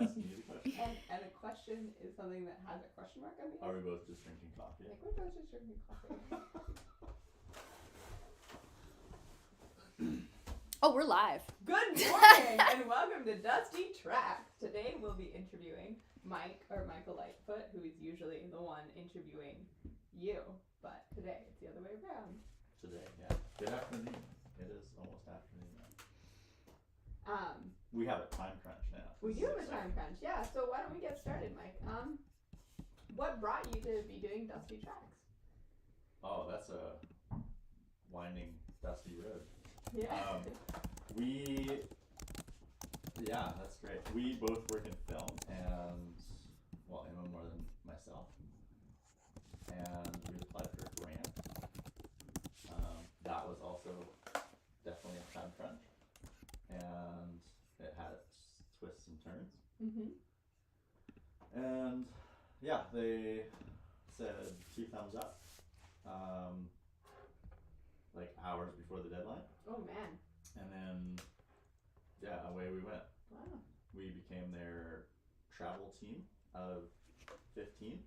asking you the question? And a question is something that has a question mark on the end. Are we both just drinking coffee? I think we're both just drinking coffee. Oh, we're live. Good morning and welcome to Dusty Tracks. Today we'll be interviewing Michael Lightfoot, who is usually the one interviewing you, but today it's the other way around. Today, yeah. Good afternoon. It is almost afternoon now. We have a time crunch now. We do have a time crunch, yeah. So why don't we get started, Mike? What brought you to be doing Dusty Tracks? Oh, that's a winding, dusty road. Yeah. Yeah, that's great. We both work in film, and well, Emma more than myself. And we applied for a grant. That was also definitely a time crunch, and it had its twists and turns. Mm-hmm. And yeah, they said 2 thumbs up, like hours before the deadline. Oh man. And then, yeah, away we went. Wow. We became their travel team of 15.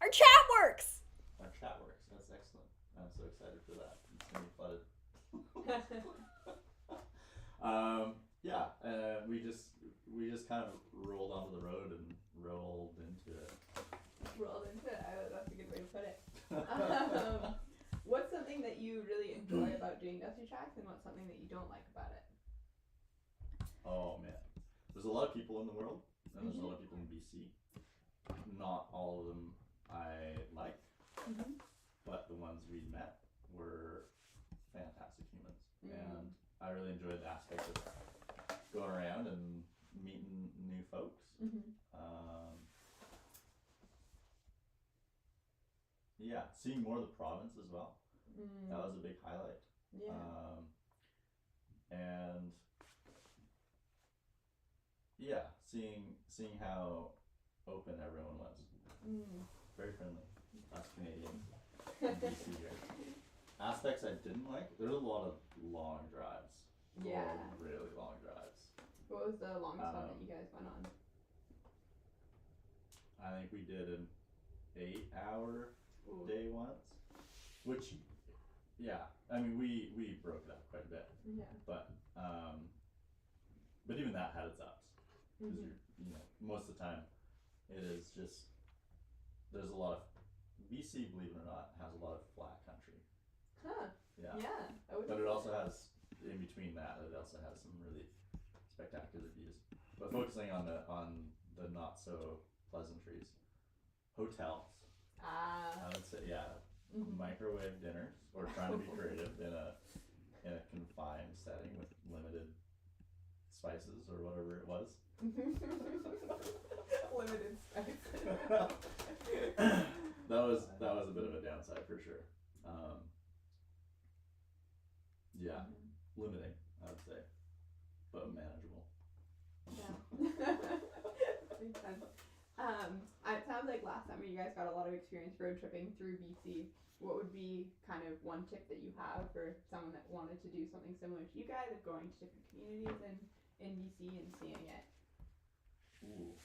Our chat works. Our chat works. That's excellent. I'm so excited for that. It's gonna be flooded. We just kind of rolled onto the road and rolled into it. Rolled into it. That's a good way to put it. What's something that you really enjoy about doing Dusty Tracks, and what's something that you don't like about it? Oh man, there's a lot of people in the world, and there's a lot of people in BC. Not all of them I like, but the ones we met were fantastic humans, and I really enjoyed the aspect of going around and meeting new folks. Yeah, seeing more of the province as well. That was a big highlight. Yeah. And yeah, seeing how open everyone was. Very friendly. Us Canadians in BC here. Aspects I didn't like, there's a lot of long drives. Yeah. Really long drives. What was the longest one that you guys went on? I think we did an 8-hour day once, which, yeah, I mean we broke it up quite a bit. Yeah. But even that had its ups, because most of the time it is just, there's a lot of BC, believe it or not, has a lot of flat country. Huh. Yeah. Yeah. But it also has, in between that, it also has some really spectacular views. But focusing on the not so pleasantries, hotels. I would say, yeah, microwave dinners, or trying to be creative in a confined setting with limited spices or whatever it was. Limited spices. that was a bit of a downside for sure. Yeah, limiting, I would say, but manageable. Yeah. Makes sense. It sounds like last summer you guys got a lot of experience road tripping through BC. What would be kind of one tip that you have for someone that wanted to do something similar to you guys, of going to different communities in BC and seeing it? Ooh.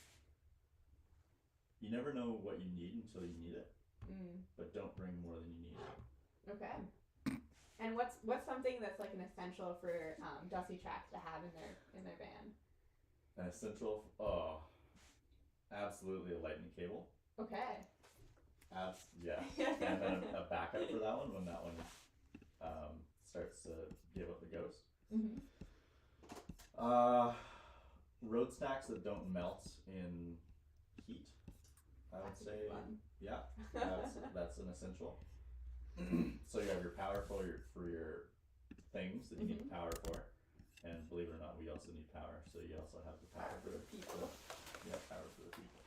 You never know what you need until you need it, but don't bring more than you need. Okay. And what's something that's like an essential for Dusty Tracks to have in their van? An essential, absolutely a lightning cable. Okay. Yeah. And then a backup for that one when that one starts to give up the ghost. Road snacks that don't melt in heat, I would say. Fun. Yeah, that's an essential. So you have your power for your things that you need power for, and believe it or not, we also need power. So you also have the power for the people. Yeah, power for the people.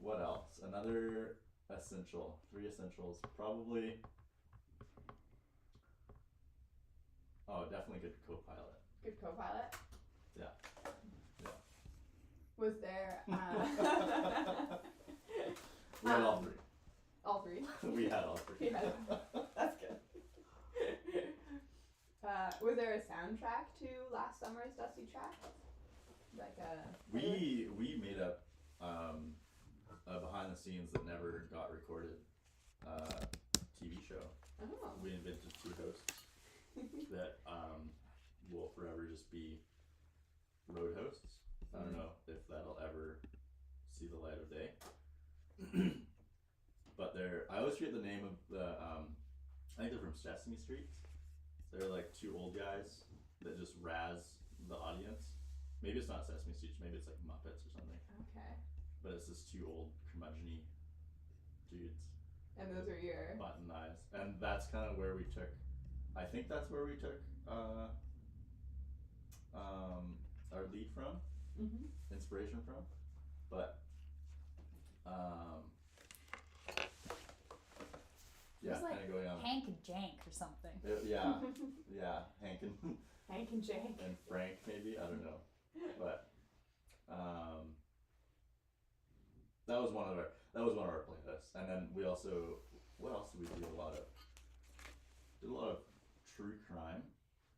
What else? Another essential. 3 essentials. Probably. Oh, definitely good co-pilot. Good co-pilot? Yeah. Was there We had all 3. All 3? We had all 3. Yeah. That's good. Was there a soundtrack to last summer's Dusty Tracks? Like a. We made a behind the scenes that never got recorded TV show. Oh. We invented 2 hosts that will forever just be road hosts. I don't know if that'll ever see the light of day. But I always forget the name of the I think they're from Sesame Street. They're like 2 old guys that just razz the audience. Maybe it's not Sesame Street, maybe it's like Muppets or something. Okay. But it's just 2 old curmudgeon-y dudes. And those are your. Button eyes. And that's kind of where we took, I think that's where we took our lead from, inspiration from. But yeah, like kind of going on. Hank and Jank or something. Yeah, Hank and Hank and Jank. and Frank maybe, I don't know, but that was one of our playlists. And then we also, what else did we do? Did a lot of true crime.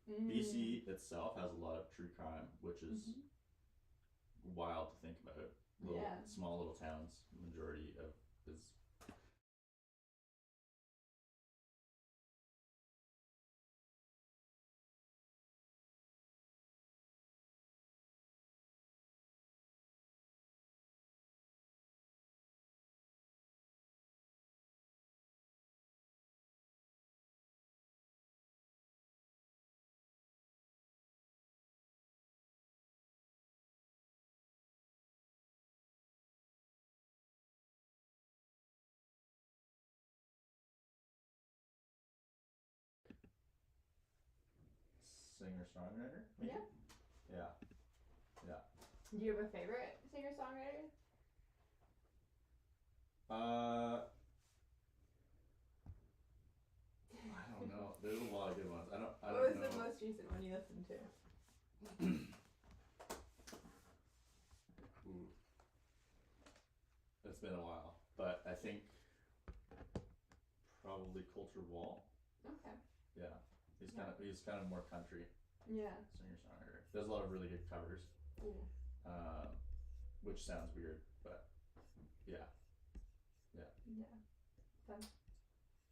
BC itself has a lot of true crime, which is wild to think about. Small little towns, majority of is. Singer-songwriter? Maybe? Yeah. Do you have a favorite singer-songwriter? I don't know. There's a lot of good ones. I don't What was know. the most recent one you listened to? Ooh. It's been a while, but I think probably Culture Wall. Okay. Yeah. He's kind of more country Yeah. singer-songwriter. Does a lot of really good covers. Ooh. Which sounds weird, but yeah. Fun.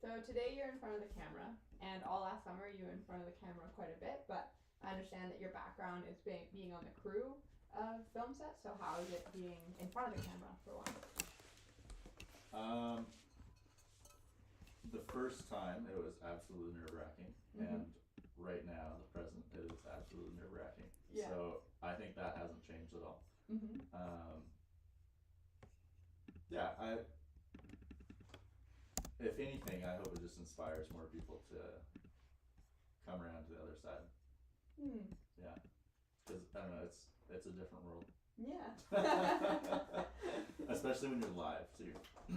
So today you're in front of the camera, and all last summer you were in front of the camera quite a bit, but I understand that your background is being on the crew of film sets, so how is it being in front of the camera for one? The first time it was absolutely nerve-wracking, and right now the present is absolutely nerve-wracking. Yeah. So I think that hasn't changed at all. If anything, I hope it just inspires more people to come around to the other side. Yeah, because I don't know, it's a different world. Yeah. Especially when you're live too.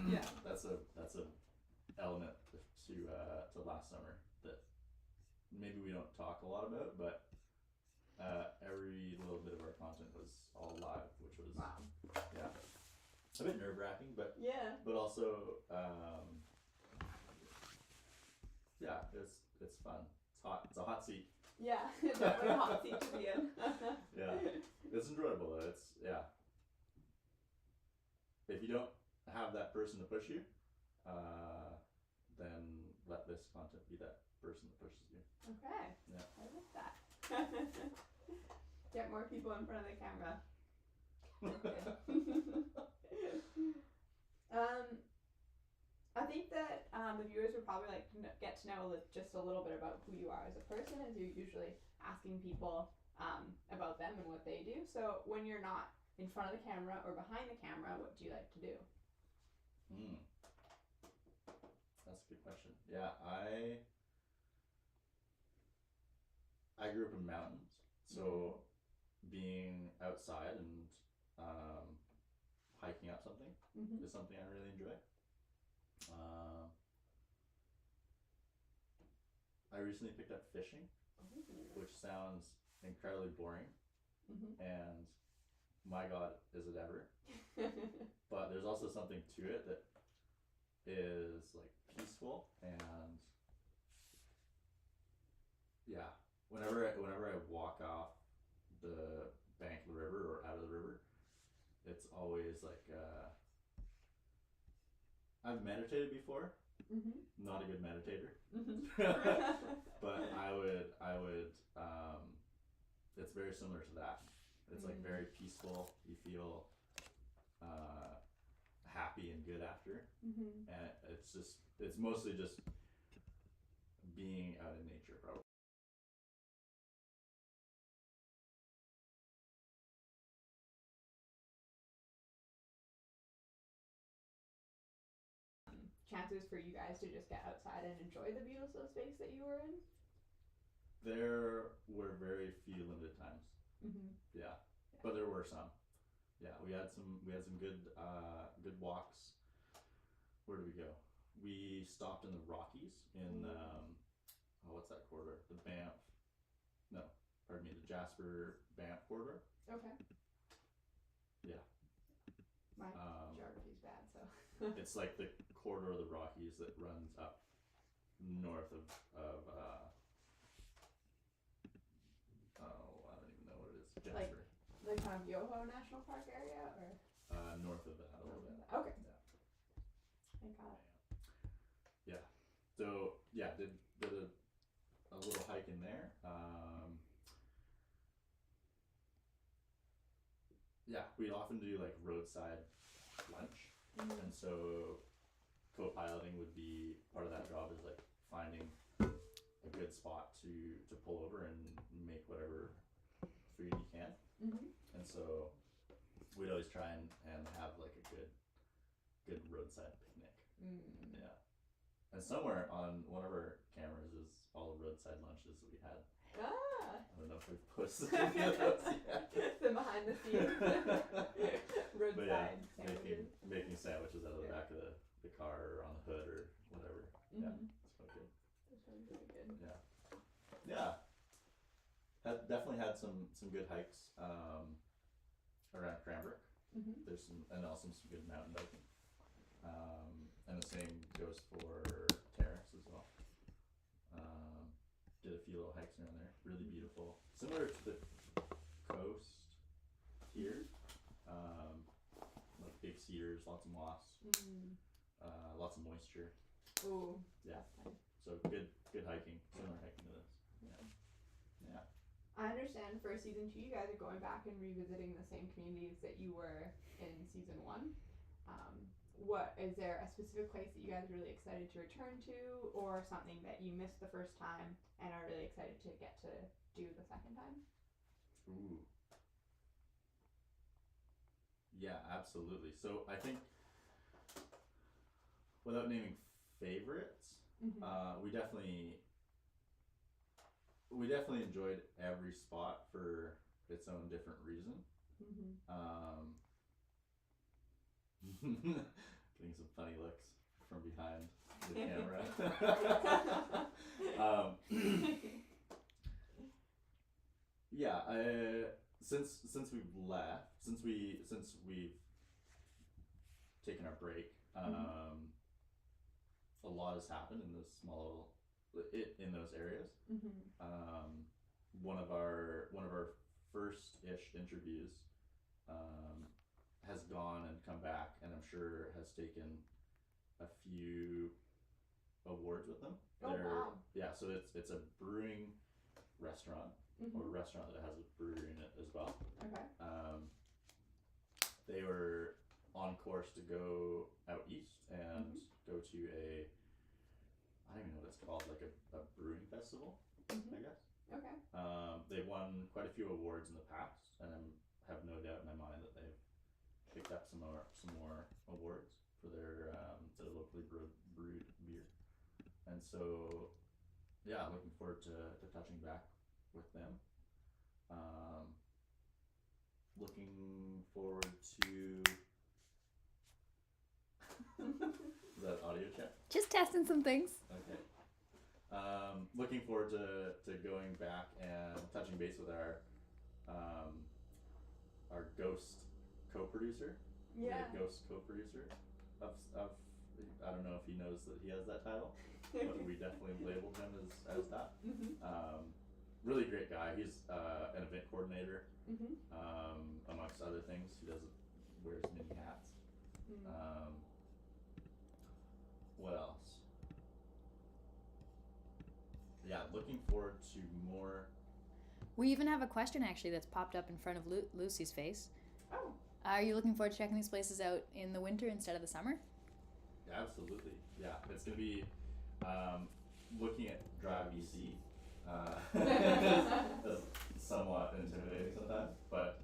Yeah. That's a element to last summer that maybe we don't talk a lot about, but every little bit of our content was all live, which was yeah, a bit nerve-wracking, but also yeah, it's fun. It's hot. It's a hot seat. Yeah, definitely a hot seat to be in. Yeah, it's enjoyable though. It's if you don't have that person to push you, then let this content be that person that pushes you. Okay. Yeah. I like that. Get more people in front of the camera. I think that the viewers would probably like to get to know just a little bit about who you are as a person, as you're usually asking people about them and what they do. So when you're not in front of the camera or behind the camera, what do you like to do? That's a good question. Yeah, I grew up in mountains, so being outside and hiking up something is something I really enjoy. I recently picked up fishing, which sounds incredibly boring, and my God, is it ever? But there's also something to it that is like peaceful, and yeah, whenever I walk off the bank of the river or I've meditated before. Mm-hmm. Not a good meditator. Mm-hmm. But I would it's very similar to that. It's like very peaceful. You feel happy and good after. Mm-hmm. And it's mostly just being out in nature, probably. Chances for you guys to just get outside and enjoy the beautiful space that you were in? There were very few limited times. Mm-hmm. Yeah, but there were some. Yeah, we had some good walks. Where did we go? We stopped in the Rockies in what's that corridor? The Banff. No, pardon me, the Jasper Banff corridor. Okay. Yeah. My geography's bad, so. It's like the corridor of the Rockies that runs up north of I don't even know what it is. Jasper. Like kind of Yoho National Park area, or? North of that a little bit. Okay. Yeah. I got it. Yeah. So yeah, did a little hike in there. Yeah, we'd often do like roadside lunch, and so co-piloting would be part of that job. Is like finding a good spot to pull over and make whatever food you can. And so we'd always try and have like a good roadside picnic. Yeah. And somewhere on one of our cameras is all the roadside lunches that we had. Ah! I don't know if we've posted any of those yet. The behind the scenes roadside sandwiches. Making sandwiches out of the back of the car or on the hood or whatever. Yeah, it's quite good. That sounds really good. Yeah. Yeah. Definitely had some good hikes around Cranbrook. There's some good mountain biking. And the same goes for Terrace as well. Did a few little hikes around there. Really beautiful. Similar to the coast here. Like big cedars, lots of moss. Lots of moisture. Ooh. Yeah. That's nice. So good hiking. Similar hiking to this. Yeah. I understand for season 2 you guys are going back and revisiting the same communities that you were in season 1. What is there a specific place that you guys are really excited to return to, or something that you missed the first time and are really excited to get to do the second time? Ooh. Yeah, absolutely. So I think, without naming favorites, we definitely enjoyed every spot for its own different reason. Getting some funny looks from behind the camera. Yeah, since we've left, since we've taken our break, a lot has happened in those in those areas. One of our first-ish interviews has gone and come back, and I'm sure has taken a few awards with them. Wow. Yeah, so it's a brewing restaurant, or a restaurant that has a brewery in it as well. Okay. They were on course to go out east and go to I don't even know what it's called, like a brewing festival, I guess. Okay. They've won quite a few awards in the past, and I have no doubt in my mind that they've picked up some more awards for their locally brewed beer. And so, yeah, looking forward to touching back with them. Looking forward to is that audio check? Just testing some things. Okay. Looking forward to going back and touching base with our Ghost co-producer. Yeah. The Ghost co-producer of I don't know if he knows that he has that title, but we definitely labeled him as that. Really great guy. He's an event coordinator, amongst other things. He wears many hats. looking forward to more. We even have a question actually that's popped up in front of Lucy's face. Oh. Are you looking forward to checking these places out in the winter instead of the summer? Absolutely, yeah. It's gonna be looking at Drive BC. That's somewhat intimidating sometimes, but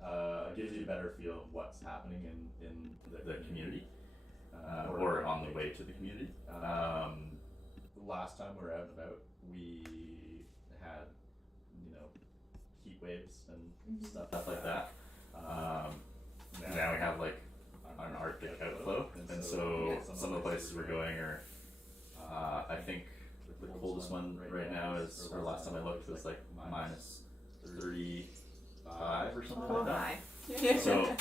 it gives you a better feel of what's happening in the community, or on the way to the community. Last time we were out and about, we had, heat waves and stuff like that. Now we have like an Arctic outflow, and so some of the places we're going are, I think the coldest one right now is, or last time I looked, was like minus 35 or something like that. So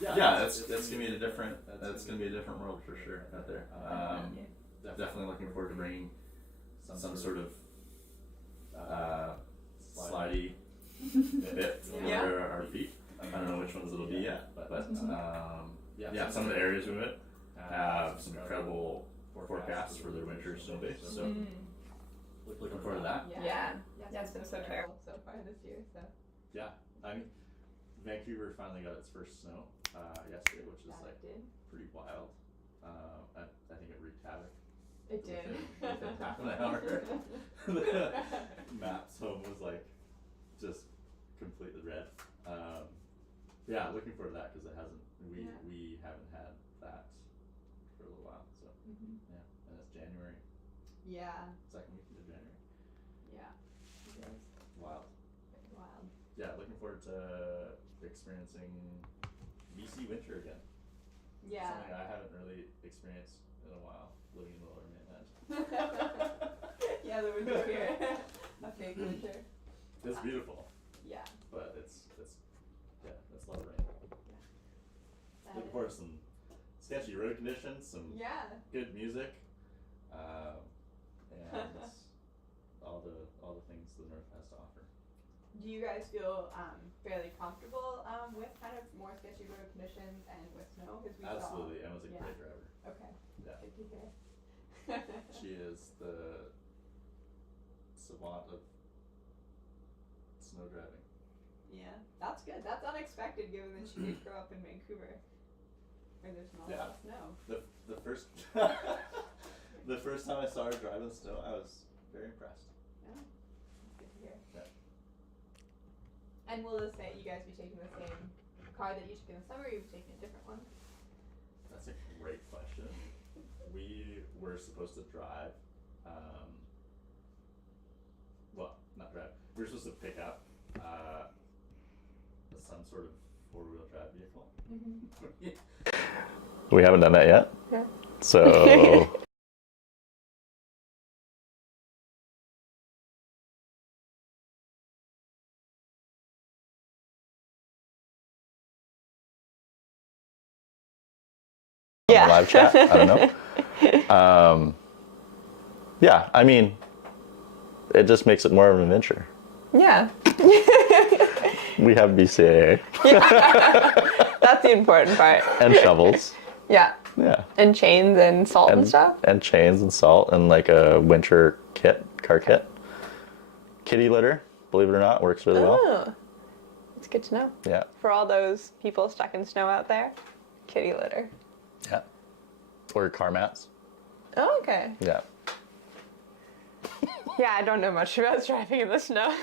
yeah, that's gonna be a different world for sure out there. Definitely looking forward to bringing some sort of slidey bit over our feet. I don't know which ones it'll be yet, but yeah, some of the areas we went have some incredible forecasts for their winter snow base. So looking forward to that. Yeah, it's been so terrible so far this year. So yeah, I mean, Vancouver finally got its first snow yesterday, which is like pretty wild. I think it wreaked havoc. It did. Within half an hour. The maps home was like just completely red. Yeah, looking forward to that because it hasn't. We haven't had that for a little while. So yeah, and it's January. Yeah. Second week of January. Yeah. It is. Wild. Wild. Yeah, looking forward to experiencing BC winter again. Yeah. Something I haven't really experienced in a while, living in the Lower Mainland. Yeah, the winter here. A fake winter. It's beautiful. Yeah. But it's a lot of rain. Yeah. Looking forward to some sketchy road conditions, some good music, and all the things the North has to offer. Do you guys feel fairly comfortable with kind of more sketchy road conditions and with snow? Because we Absolutely, Emma's a great driver. Okay. Yeah. Good to hear. She is the savant of snow driving. Yeah, that's good. That's unexpected given that she did grow up in Vancouver, where there's not a lot of snow. The first the first time I saw her drive in the snow, I was very impressed. Yeah, that's good to hear. Yeah. And will this say you guys be taking the same car that you took in the summer, or you be taking a different one? That's a great question. We were supposed to drive, well, not drive. We were supposed to pick up some sort of four-wheel drive vehicle. We haven't done that yet. Yeah. So. Yeah. Live chat. I don't know. Yeah, I mean, it just makes it more of an adventure. Yeah. We have BCAA. That's the important part. And shovels. Yeah. Yeah. And chains and salt and stuff. And chains and salt and like a winter car kit. Kitty litter, believe it or not, works really well. That's good to know. Yeah. For all those people stuck in snow out there, kitty litter. Yeah. Or car mats. Oh, okay. Yeah. Yeah, I don't know much about driving in the snow.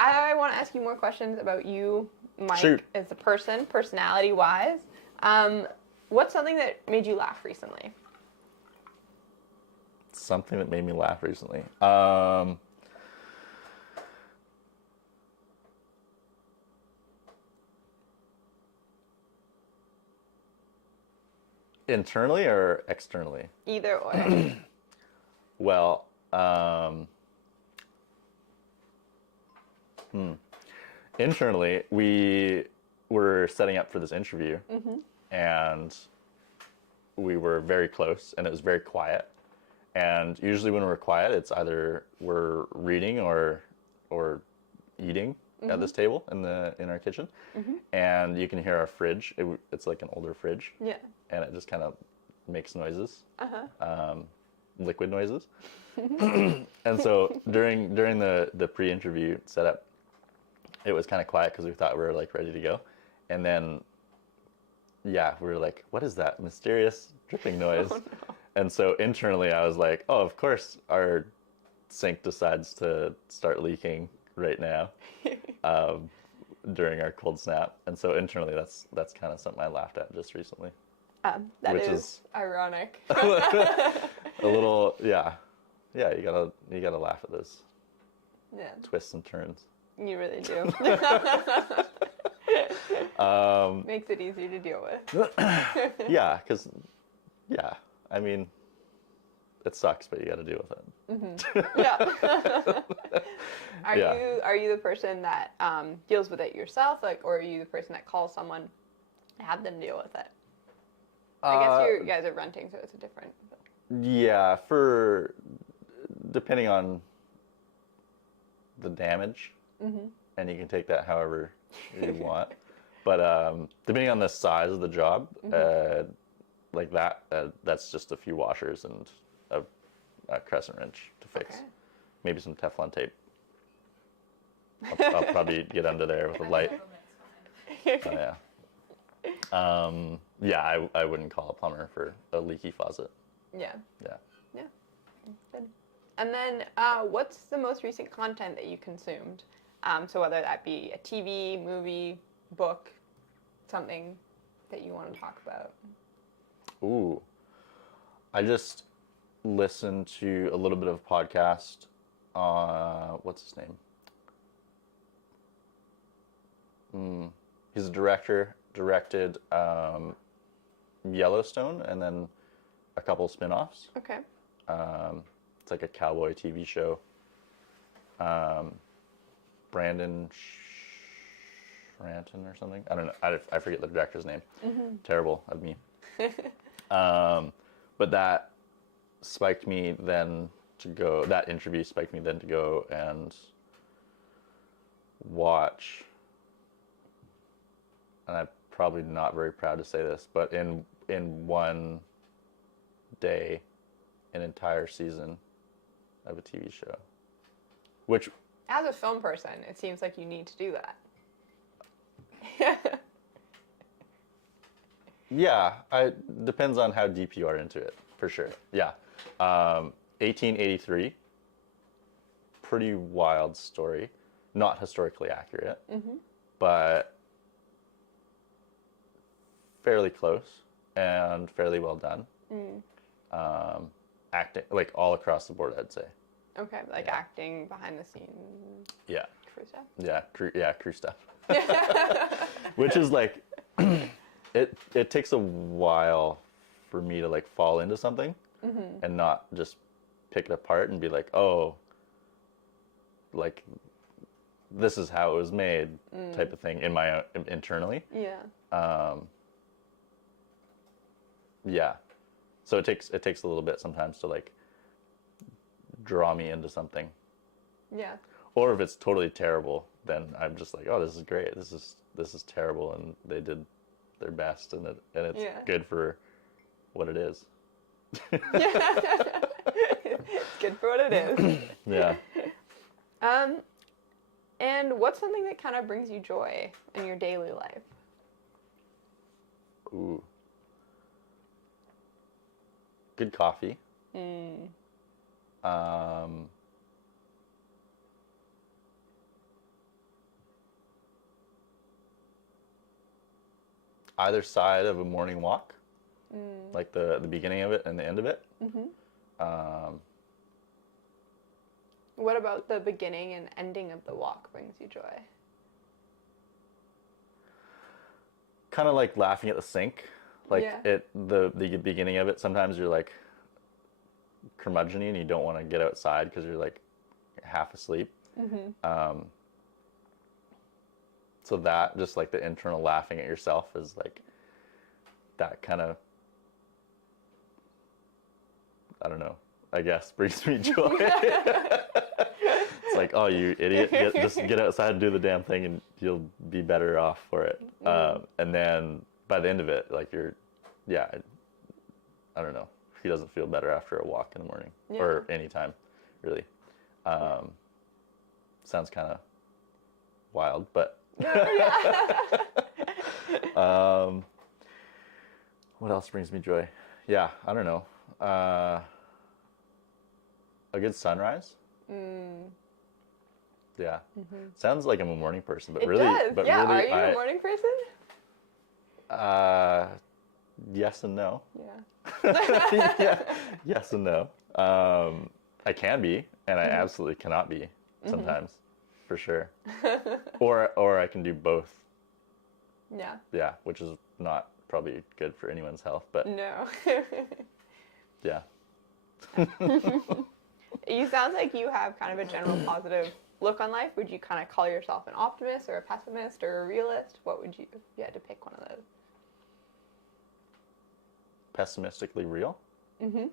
I want to ask you more questions about you, Mike, Shoot. as a person, personality-wise. What's something that made you laugh recently? Something that made me laugh recently. Internally or externally? Either or. Well, internally, we were setting up for this interview, and we were very close, and it was very quiet. And usually when we're quiet, it's either we're reading or eating at this table in our kitchen, and you can hear our fridge. It's like an older fridge. Yeah. And it just kind of makes noises, Uh-huh. liquid noises. And so during the pre-interview setup, it was kind of quiet because we thought we were like ready to go. And then, yeah, we were like, what is that mysterious dripping noise? Oh, no. And so internally I was like, oh, of course our sink decides to start leaking right now during our cold snap. And so internally that's kind of something I laughed at just recently. That Which is is- ironic. A little, yeah, you gotta laugh at those Yeah, twists and turns. you really do. Makes it easier to deal with. Yeah, because, yeah, I mean, it sucks, but you got to deal with it. Yeah. Yeah. Are you the person that deals with it yourself, like, or are you the person that calls someone to have them deal with it? I guess you guys are renting, so it's a different. Yeah, depending on the damage, and you can take that however you want. But depending on the size of the job, like that, that's just a few washers and a crescent wrench to fix. Okay. Maybe some Teflon tape. I'll probably get under there with a light. Oh, yeah. Yeah, I wouldn't call a plumber for a leaky faucet. Yeah. Yeah. Yeah. Good. And then, what's the most recent content that you consumed? So whether that be a TV, movie, book, something that you want to talk about. Ooh. I just listened to a little bit of podcast. What's his name? He's a director. Directed Yellowstone and then a couple spin-offs. Okay. It's like a cowboy TV show. Brandon Shranton or something. I don't know. I forget the director's name. Terrible of me. But that spiked me then to go. That interview spiked me then to go and watch. And I'm probably not very proud to say this, but in one day, an entire season of a TV show. Which, As a film person, it seems like you need to do that. yeah, depends on how deep you are into it, for sure. Yeah. 1883, pretty wild story. Not historically accurate, but fairly close and fairly well done. Acting, like all across the board, I'd say. Okay, like acting behind the scenes. Yeah. Crew stuff. Yeah, crew stuff. Which is like, it takes a while for me to like fall into something and not just pick it apart and be like, oh, like this is how it was made type of thing in my internally. Yeah. Yeah. So it takes a little bit sometimes to like draw me into something. Yeah. Or if it's totally terrible, then I'm just like, oh, this is great. This is terrible, and they did their best, and it's good for what it is. It's good for what it is. Yeah. And what's something that kind of brings you joy in your daily life? Ooh. Good coffee. Either side of a morning walk, like the beginning of it and the end of it. What about the beginning and ending of the walk brings you joy? Kind of like laughing at the sink. Like the beginning of it, sometimes you're like curmudgeon-y and you don't want to get outside because you're like half asleep. So that, just like the internal laughing at yourself, is like that kind of, I don't know, I guess brings me joy. It's like, oh, you idiot, just get outside and do the damn thing and you'll be better off for it. And then by the end of it, like I I don't know. He doesn't feel better after a walk in the morning or anytime, really. Sounds kind of wild, but what else brings me joy? Yeah, I don't know. A good sunrise. Yeah, sounds like I'm a morning person, but It really, does. but Yeah, really, are you a morning person? Yes and no. Yeah. Yeah, yes and no. I can be, and I absolutely cannot be sometimes, for sure. Or I can do both. Yeah. Yeah, which is not probably good for anyone's health, but No. yeah. You sound like you have kind of a general positive look on life. Would you kind of call yourself an optimist or a pessimist or a realist? What would you, if you had to pick one of those? Pessimistically real? Mm-hmm.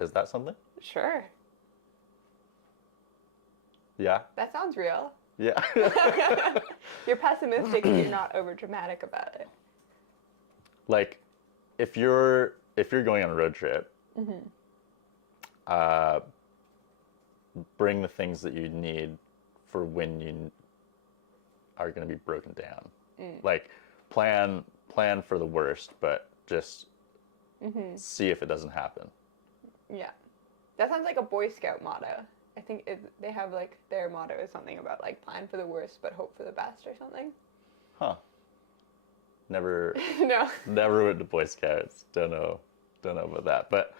Is that something? Sure. Yeah. That sounds real. Yeah. You're pessimistic and you're not over dramatic about it. Like, if you're going on a road trip, bring the things that you need for when you are going to be broken down. Like, plan for the worst, but just see if it doesn't happen. Yeah. That sounds like a Boy Scout motto. I think they have like their motto is something about like plan for the worst but hope for the best or something. Huh. Never No. never went to Boy Scouts. Don't know about that. But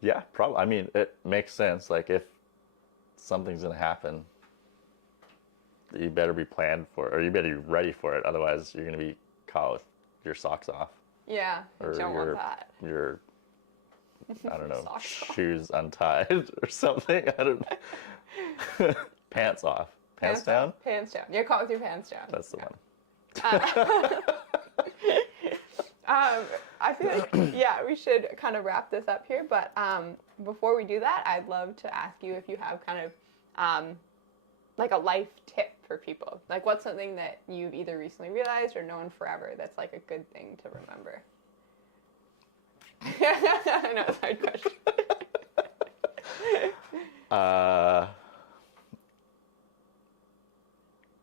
yeah, probably. I mean, it makes sense. Like, if something's gonna happen, you better be planned for it, or you better be ready for it. Otherwise, you're gonna be caught with your socks off, Yeah. or You don't want that. your I don't know, Socks off. shoes untied or something. I don't know. Pants off. Pants down? Pants down. You're caught with your pants down. That's the one. I feel like, yeah, we should kind of wrap this up here. But before we do that, I'd love to ask you if you have kind of like a life tip for people. Like, what's something that you've either recently realized or known forever that's like a good thing to remember? I know, it's a hard question.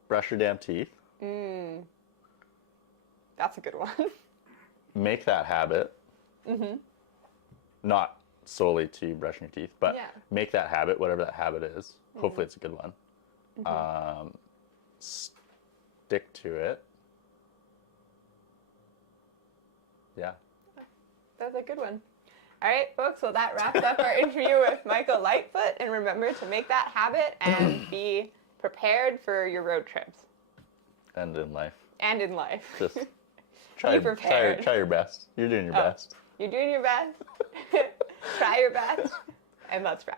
Brush your damn teeth. That's a good one. Make that habit. Not solely to brushing your teeth, but Yeah. make that habit, whatever that habit is. Hopefully it's a good one. Stick to it. Yeah. That's a good one. All right, folks, well, that wraps up our interview with Michael Lightfoot. And remember to make that habit and be prepared for your road trips. And in life. And in life. Just Be try prepared. your best. You're doing your best. You're doing your best. Try your best. And let's wrap.